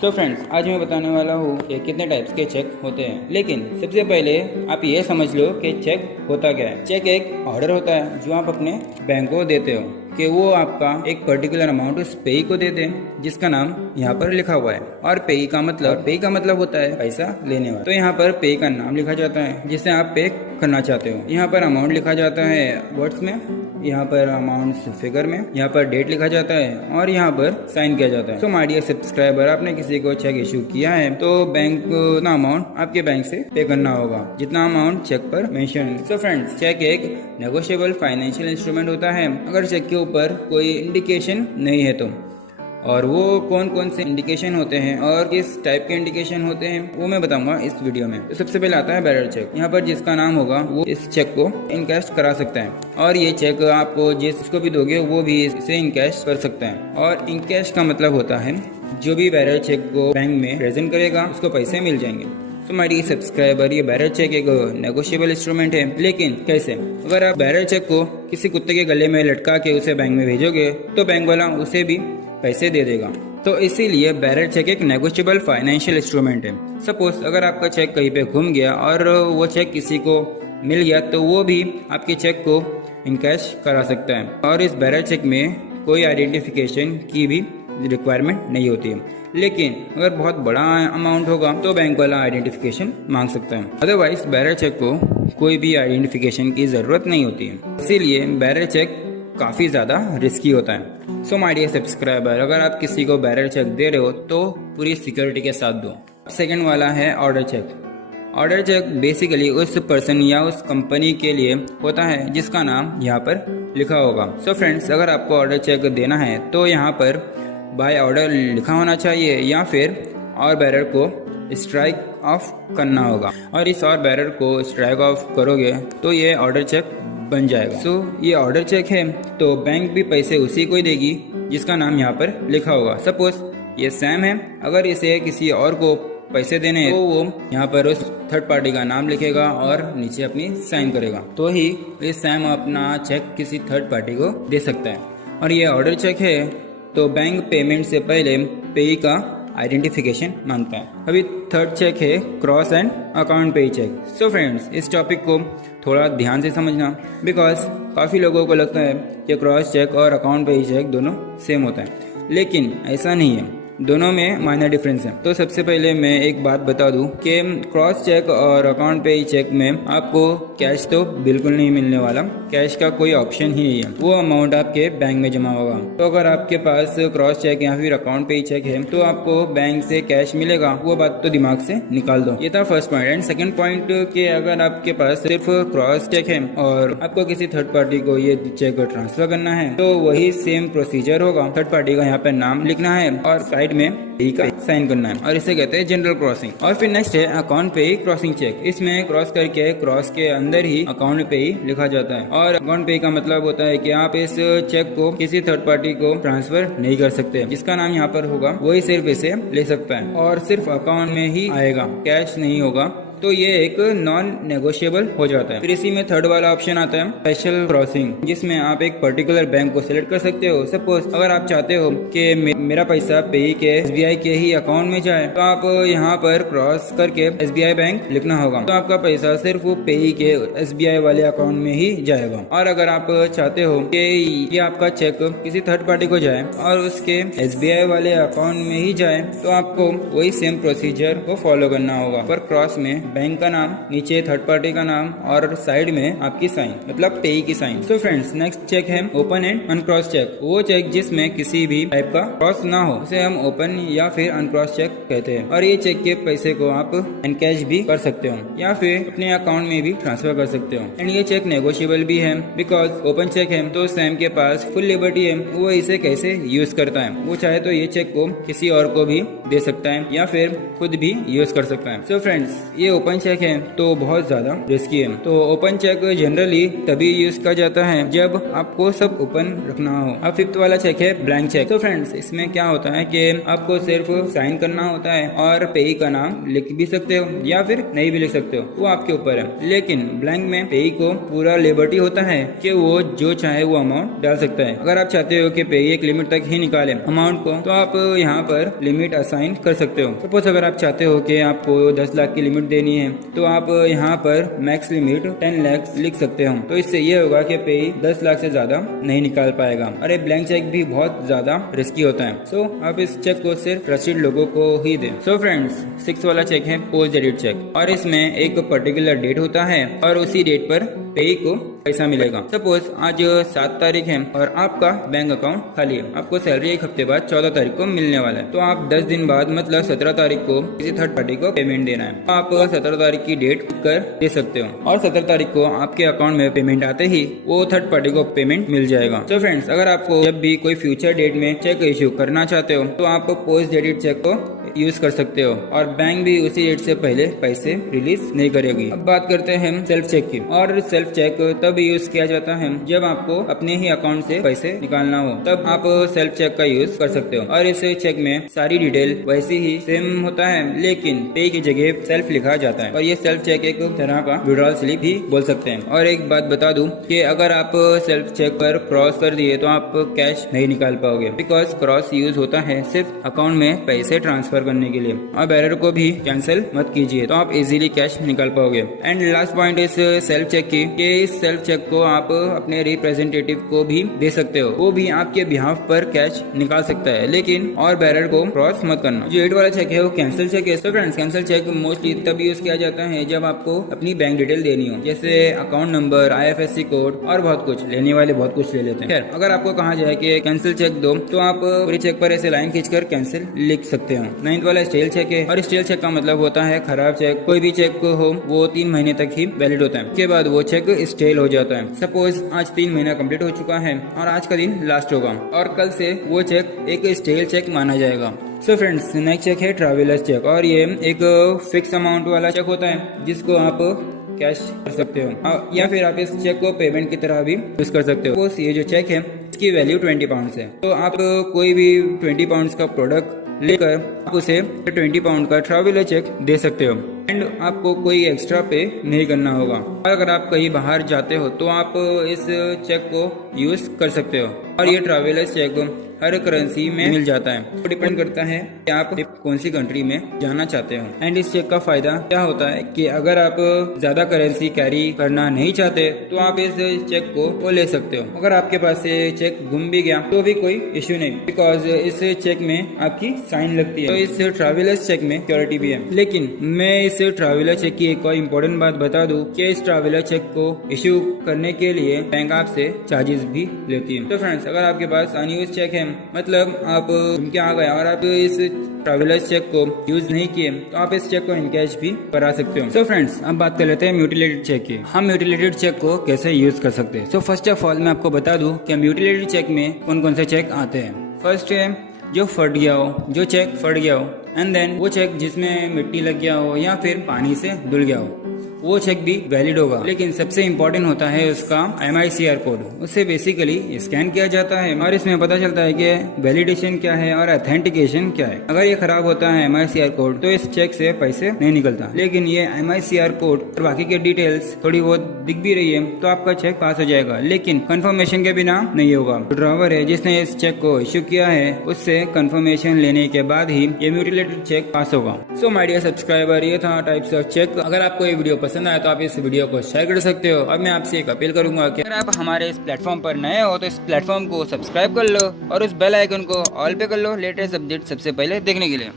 So friends, आज मैं बताने वाला हूँ कि कितने टाइप्स के चेक होते हैं। लेकिन सबसे पहले आप ये समझ लो कि चेक होता क्या है। चेक एक ऑर्डर होता है जो आप अपने बैंक को देते हो कि वो आपका एक पर्टिकुलर अमाउंट उस पेई को देते हैं जिसका नाम यहाँ पर लिखा हुआ है। और पेई का मतलब होता है पैसा लेने वाला। तो यहाँ पर पे का नाम लिखा जाता है जिसे आप पे करना चाहते हो। यहाँ पर अमाउंट लिखा जाता है वर्ड्स में, यहाँ पर अमाउंट फिगर में, यहाँ पर डेट लिखा जाता है और यहाँ पर साइन किया जाता है। तो माय डियर सब्सक्राइबर, आपने किसी को चेक इशू किया है तो बैंक ना अमाउंट आपके बैंक से पे करना होगा जितना अमाउंट चेक पर मेंशन है। सो फ्रेंड्स, चेक एक नेगोशिएबल फाइनेंशियल इंस्ट्रूमेंट होता है अगर चेक के ऊपर कोई इंडिकेशन नहीं है तो। और वो कौन कौन से इंडिकेशन होते हैं और किस टाइप के इंडिकेशन होते हैं वो मैं बताऊंगा इस वीडियो में। तो सबसे पहले आता है बैरर चेक। यहाँ पर जिसका नाम होगा वो इस चेक को इनकैश करा सकता है और ये चेक आपको जिसको भी दोगे वो भी इसे इनकैश कर सकता है। और इनकैश का मतलब होता है जो भी बैरर चेक को बैंक में प्रेजेंट करेगा उसको पैसे मिल जाएंगे। तो हमारी सब्सक्राइबर, ये बैरर चेक एक नेगोशिएबल इंस्ट्रूमेंट है। लेकिन कैसे? अगर आप बैरर चेक को किसी कुत्ते के गले में लटका के उसे बैंक में भेजोगे तो बैंक वाला उसे भी पैसे दे देगा। तो इसीलिए बैरर चेक एक नेगोशिएबल फाइनेंशियल इंस्ट्रूमेंट है। सपोज अगर आपका चेक कहीं पे घूम गया और वो चेक किसी को मिल गया तो वो भी आपके चेक को इनकैश करा सकता है। और इस बैरर चेक में कोई आइडेंटिफिकेशन की भी रिक्वायरमेंट नहीं होती है। लेकिन अगर बहुत बड़ा अमाउंट होगा तो बैंक वाला आइडेंटिफिकेशन मांग सकता है। अदरवाइज बैरर चेक को कोई भी आइडेंटिफिकेशन की जरूरत नहीं होती है। इसीलिए बैरर चेक काफी ज्यादा रिस्की होता है। सो माय डियर सब्सक्राइबर, अगर आप किसी को बैरर चेक दे रहे हो तो पूरी सिक्योरिटी के साथ दो। सेकंड वाला है order cheque. Order cheque basically उस पर्सन या उस कंपनी के लिए होता है जिसका नाम यहाँ पर लिखा होगा। सो फ्रेंड्स, अगर आपको ऑर्डर चेक देना है तो यहाँ पर बाय ऑर्डर लिखा होना चाहिए या फिर और बैरर को स्ट्राइक ऑफ करना होगा। और इस और बैरर को स्ट्राइक ऑफ करोगे तो ये ऑर्डर चेक बन जाएगा। सो ये ऑर्डर चेक है तो बैंक भी पैसे उसी को ही देगी जिसका नाम यहाँ पर लिखा होगा। सपोज ये सैम है, अगर इसे किसी और को पैसे देने हैं तो वो यहाँ पर उस थर्ड पार्टी का नाम लिखेगा और नीचे अपनी साइन करेगा तो ही ये सैम अपना चेक किसी थर्ड पार्टी को दे सकता है। और ये ऑर्डर चेक है तो बैंक पेमेंट से पहले पेई का आइडेंटिफिकेशन मांगता है। अभी थर्ड चेक है क्रॉस एंड अकाउंट पेई चेक। सो फ्रेंड्स, इस टॉपिक को थोड़ा ध्यान से समझना बिकॉज काफ़ी लोगों को लगता है कि क्रॉस चेक और अकाउंट पेई चेक दोनों सेम होता है, लेकिन ऐसा नहीं है। दोनों में माइनर डिफरेंस है। तो सबसे पहले मैं एक बात बता दूं कि क्रॉस चेक और अकाउंट पे चेक में आपको कैश तो बिल्कुल नहीं मिलने वाला। कैश का कोई ऑप्शन ही नहीं है, वो अमाउंट आपके बैंक में जमा होगा। तो अगर आपके पास क्रॉस चेक या फिर अकाउंट पे चेक है तो आपको बैंक से कैश मिलेगा, वो बात तो दिमाग से निकाल दो। ये था first point. And second point कि अगर आपके पास सिर्फ क्रॉस चेक है और आपको किसी थर्ड पार्टी को ये चेक ट्रांसफर करना है तो वही सेम प्रोसीजर होगा। थर्ड पार्टी का यहाँ पे नाम लिखना है और साइड में पेई का साइन करना है और इसे कहते हैं जनरल क्रॉसिंग। और फिर नेक्स्ट है अकाउंट पेई क्रॉसिंग चेक। इसमें क्रॉस करके क्रॉस के अंदर ही अकाउंट पेई लिखा जाता है। और अकाउंट पेई का मतलब होता है कि आप इस चेक को किसी थर्ड पार्टी को ट्रांसफर नहीं कर सकते। जिसका नाम यहाँ पर होगा वही सिर्फ इसे ले सकता है और सिर्फ अकाउंट में ही आएगा, कैश नहीं होगा। तो ये एक नॉन नेगोशिएबल हो जाता है। फिर इसी में थर्ड वाला ऑप्शन आता है स्पेशल क्रॉसिंग, जिसमें आप एक पर्टिकुलर बैंक को सिलेक्ट कर सकते हो। सपोज अगर आप चाहते हो कि मेरा पैसा पेई के एसबीआई के ही अकाउंट में जाए तो आप यहाँ पर क्रॉस करके एसबीआई बैंक लिखना होगा तो आपका पैसा सिर्फ पेई के एसबीआई वाले अकाउंट में ही जाएगा। और अगर आप चाहते हो कि ये आपका चेक किसी थर्ड पार्टी को जाए और उसके एसबीआई वाले अकाउंट में ही जाए तो आपको वही सेम प्रोसीजर को फॉलो करना होगा। पर क्रॉस में बैंक का नाम, नीचे थर्ड पार्टी का नाम और साइड में आपकी साइन, मतलब पेई की sign. So friends, next cheque है ओपन एंड अनक्रॉस चेक। वो चेक जिसमें किसी भी टाइप का क्रॉस ना हो उसे हम ओपन या फिर अनक्रॉस चेक कहते हैं। और ये चेक के पैसे को आप एनकैश भी कर सकते हो या फिर अपने अकाउंट में भी ट्रांसफर कर सकते हो। एंड ये चेक नेगोशिएबल भी है बिकॉज ओपन चेक है तो सैम के पास फुल लिबर्टी है वो इसे कैसे यूज करता है। वो चाहे तो ये चेक को किसी और को भी दे सकता है या फिर खुद भी यूज कर सकता है। सो फ्रेंड्स, ये ओपन चेक है तो बहुत ज्यादा रिस्की है। तो ओपन चेक जनरली तभी यूज किया जाता है जब आपको सब ओपन रखना हो। अब फिफ्थ वाला चेक है ब्लैंक चेक। तो फ्रेंड्स इसमें क्या होता है कि आपको सिर्फ साइन करना होता है और पेई का नाम लिख भी सकते हो या फिर नहीं भी लिख सकते हो, वो आपके ऊपर है। लेकिन ब्लैंक में पेई को पूरा लिबर्टी होता है कि वो जो चाहे वो अमाउंट डाल सकता है। अगर आप चाहते हो कि पेई एक लिमिट तक ही निकाले अमाउंट को तो आप यहाँ पर लिमिट असाइन कर सकते हो। सपोज अगर आप चाहते हो कि आपको 10 लाख की लिमिट देनी है तो आप यहाँ पर मैक्स लिमिट 10 लाख लिख सकते हो। तो इससे ये होगा कि पेई 10 लाख से ज्यादा नहीं निकाल पाएगा। और ये ब्लैंक चेक भी बहुत ज्यादा रिस्की होता है। सो आप इस चेक को सिर्फ ट्रस्टेड लोगों को ही दें। सो फ्रेंड्स 6 वाला चेक है पोस्ट डेटेड चेक और इसमें एक पर्टिकुलर डेट होता है और उसी डेट पर पेई को पैसा मिलेगा। सपोज आज 7 तारीख है और आपका बैंक अकाउंट खाली है, आपको सैलरी एक हफ्ते बाद 14 तारीख को मिलने वाला है। तो आप 10 दिन बाद मतलब 17 तारीख को किसी थर्ड पार्टी को पेमेंट देना है। तो आप 17 तारीख की डेट कर दे सकते हो और 17 तारीख को आपके अकाउंट में पेमेंट आते ही वो थर्ड पार्टी को पेमेंट मिल जाएगा। तो फ्रेंड्स अगर आपको जब भी कोई फ्यूचर डेट में चेक इश्यू करना चाहते हो तो आप पोस्ट डेटेड चेक को यूज कर सकते हो और बैंक भी उसी डेट से पहले पैसे रिलीज नहीं करेगी। अब बात करते हैं सेल्फ चेक की। और सेल्फ चेक तब यूज किया जाता है जब आपको अपने ही अकाउंट से पैसे निकालना हो, तब आप सेल्फ चेक का यूज कर सकते हो। और इस चेक में सारी डिटेल वैसी ही सेम होता है लेकिन पे की जगह सेल्फ लिखा जाता है। और ये सेल्फ चेक एक तरह का विड्रॉल स्लिप भी बोल सकते हैं। और एक बात बता दूं कि अगर आप सेल्फ चेक पर क्रॉस कर दिए तो आप कैश नहीं निकाल पाओगे, बिकॉज क्रॉस यूज होता है सिर्फ अकाउंट में पैसे ट्रांसफर करने के लिए। और बैरर को भी कैंसिल मत कीजिए तो आप इजीली कैश निकाल पाओगे। एंड लास्ट पॉइंट इस सेल्फ चेक की कि इस सेल्फ चेक को आप अपने रिप्रेजेंटेटिव को भी दे सकते हो, वो भी आपके बिहाफ पर कैश निकाल सकता है, लेकिन और बैरर को क्रॉस मत करना। जो 8 वाला चेक है वो कैंसिल चेक है। तो फ्रेंड्स कैंसिल चेक मोस्टली तब यूज किया जाता है जब आपको अपनी बैंक डिटेल देनी हो, जैसे अकाउंट नंबर, IFSC कोड और बहुत कुछ। लेने वाले बहुत कुछ ले लेते हैं। अगर आपको कहा जाए कि कैंसिल चेक दो तो आप पूरे चेक पर ऐसे लाइन खींचकर कैंसिल लिख सकते हो। 9th वाला स्टेल चेक है और स्टेल चेक का मतलब होता है खराब चेक। कोई भी चेक हो वो 3 महीने तक ही वैलिड होता है, उसके बाद वो चेक स्टेल हो जाता है। सपोज आज 3 महीना कंप्लीट हो चुका है और आज का दिन लास्ट होगा और कल से वो चेक एक स्टेल चेक माना जाएगा। सो फ्रेंड्स नेक्स्ट चेक है ट्रैवलर्स चेक और ये एक फिक्स अमाउंट वाला चेक होता है जिसको आप कैश कर सकते हो या फिर आप इस चेक को पेमेंट की तरह भी यूज कर सकते हो। ये जो चेक है इसकी वैल्यू 20 पाउंड है। तो आप कोई भी 20 पाउंड का प्रोडक्ट लेकर आप उसे 20 पाउंड का ट्रैवलर चेक दे सकते हो एंड आपको कोई एक्स्ट्रा पे नहीं करना होगा। और अगर आप कहीं बाहर जाते हो तो आप इस चेक को यूज कर सकते हो। और ये ट्रैवलर चेक हर करेंसी में मिल जाता है। तो डिपेंड करता है कि आप कौन सी कंट्री में जाना चाहते हो। एंड इस चेक का फायदा क्या होता है कि अगर आप ज्यादा करेंसी कैरी करना नहीं चाहते तो आप इस चेक को ले सकते हो। अगर आपके पास से चेक गुम भी गया तो भी कोई इश्यू नहीं, बिकॉज इस चेक में आपकी साइन लगती है। तो इस ट्रैवलर्स चेक में सिक्योरिटी भी है। लेकिन मैं इस ट्रैवलर चेक की एक और इम्पोर्टेंट बात बता दूं कि इस ट्रैवलर चेक को इश्यू करने के लिए बैंक आपसे चार्जेस भी लेती है। तो फ्रेंड्स अगर आपके पास अनयूज चेक है, मतलब आप क्या आ गया और आप इस ट्रैवलर्स चेक को यूज नहीं किए तो आप इस चेक को इनकैश भी करा सकते हो। सो फ्रेंड्स अब बात कर लेते हैं म्यूटिलेटेड चेक की। हम म्यूटिलेटेड चेक को कैसे यूज कर सकते हैं। सो फर्स्ट ऑफ ऑल मैं आपको बता दूं कि म्यूटिलेटेड चेक में कौन कौन से चेक आते हैं। फर्स्ट है जो फट गया हो, जो चेक फट गया हो, एंड देन वो चेक जिसमें मिट्टी लग गया हो या फिर पानी से धुल गया हो, वो चेक भी वैलिड होगा। लेकिन सबसे इम्पोर्टेंट होता है उसका MICR कोड। उससे बेसिकली स्कैन किया जाता है और इसमें पता चलता है कि वैलिडेशन क्या है और ऑथेंटिकेशन क्या है। अगर ये खराब होता है MICR कोड तो इस चेक से पैसे नहीं निकलता। लेकिन ये MICR कोड और बाकी के डिटेल्स थोड़ी बहुत दिख भी रही है तो आपका चेक पास हो जाएगा, लेकिन कंफर्मेशन के बिना नहीं होगा। ड्राइवर है जिसने इस चेक को इश्यू किया है उससे कंफर्मेशन लेने के बाद ही ये म्यूटिलेटेड चेक पास होगा। सो माय डियर सब्सक्राइबर, ये था टाइप्स ऑफ चेक। अगर आपको ये वीडियो पसंद आया तो आप इस वीडियो को शेयर कर सकते हो। और मैं आपसे एक अपील करूंगा कि अगर आप हमारे इस प्लेटफॉर्म पर नए हो तो इस प्लेटफॉर्म को सब्सक्राइब कर लो और उस बेल आइकन को ऑल पे कर लो लेटेस्ट अपडेट सबसे पहले देखने के लिए।